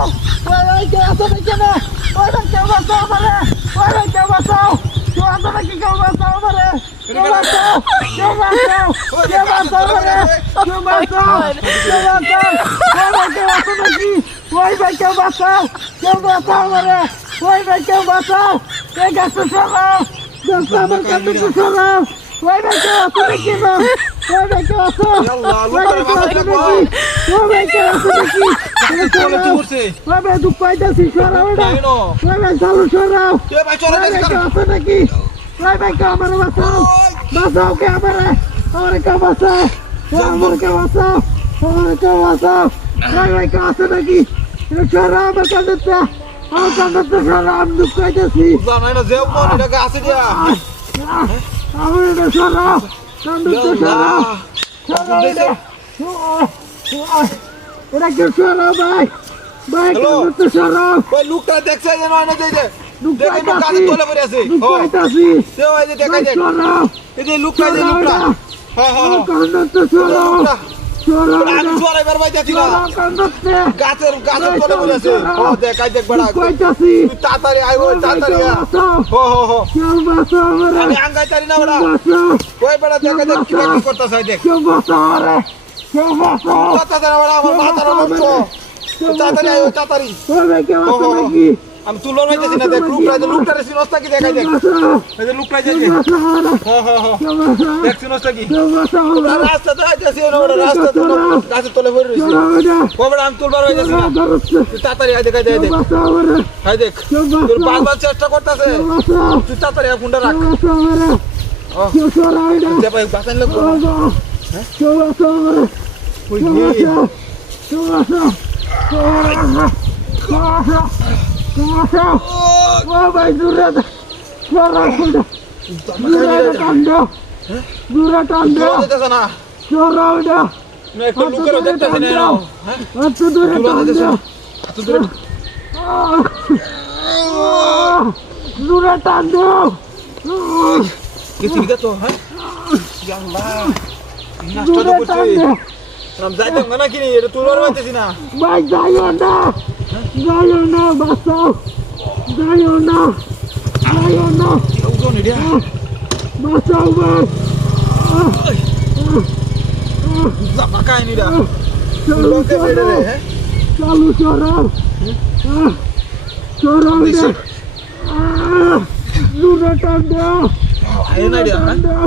বাঁচাও ওই ওই কেউ আছে নাকি না ওই ভাই কেউ বাঁচাও আমারে ওই ভাই কেউ বাঁচাও কেউ আছে নাকি কেউ বাঁচাও আমারে কেউ বাঁচাও কেউ বাঁচাও কেউ বাঁচাও আমারে কেউ বাঁচাও কেউ বাঁচাও ওই ভাই কেউ আছে নাকি ওই ভাই কেউ বাঁচাও আমারে ওই ভাই কেউ বাঁচাও এই গাছটা সরাও গাছটা আমার কাছে সরাও ওই ভাই কেউ আছে নাকি না ওই ভাই কেউ আছে ওই ভাই কেউ আছে নাকি ওই ভাই দুঃখ পাইতেছি সরাও এটা ওই ভাই চালু সরাও ওই ভাই কেউ আছে নাকি ওই ভাই কেউ আমার বাঁচাও কে আমারে কেউ বাঁচাও আমারে কেউ বাঁচাও ওই ভাই কেউ আছে নাকি সরাও আমার কাছে আমার কাছে সরাও আমি দুঃখ পাইতেছি আমার এটা সরাও কান্দতে সরাও এটা কেউ সরাও ভাই কান্দতে সরাও লোকটা দেখছে যেন না যাই যে দুঃখ গাছের তলে পড়ে আছে পাইতেছি ওই যে দেখা যায় সরাও এই যে লোকটা হ্যাঁ হ্যাঁ কান্দতে সরাও আমি জোরে বের বাইতেছি না কান্দতে গাছের তলে পড়ে আছে দেখ বড় পাইতেছি তুই তাড়াতাড়ি আয় ওই তাড়াতাড়ি হো হো হো কেউ বাঁচাও আমারে আমি আঙ্গাই তারি না বড় ওই বড় দেখা দেখ কি করতেছ দেখ কেউ বাঁচাও আমারে কেউ বাঁচাও কথা দেন বড় আমার মাথার উপর তাড়াতাড়ি আয় ওই তাড়াতাড়ি ওই ভাই কেউ আছে নাকি আমি তুলন হইতেছি না দেখ লোকটা সিনস্তা কি দেখাই দেখ এই যে লোকটা যাচ্ছে দেখ সিনস্তা কি রাস্তা তো আইতেছি না বড় রাস্তা তো গাছের তলে পড়ে রইছে বাবা আমি তুলবার হইতেছি না তুই তাড়াতাড়ি আয় দেখাই দেখ হাই দেখ তোর বারবার চেষ্টা করতেছে তুই তাড়াতাড়ি ফোনটা রাখ দে ভাই বাঁচান লোক ভাই দূরে না সরাও একটু লুকের দেখতেছি না দূরে টান দাও কিছু দিকে তো হ্যাঁ নষ্ট তো করছি আমি যাইতে না কিনি এটা তুলবার পাইতেছি না ভাই যাইও না বাঁচাও যাইও না বাঁচাও ভাই জামাকাই নিরা চালু সরাও দূরে টান দাও আয় না রে টান দাও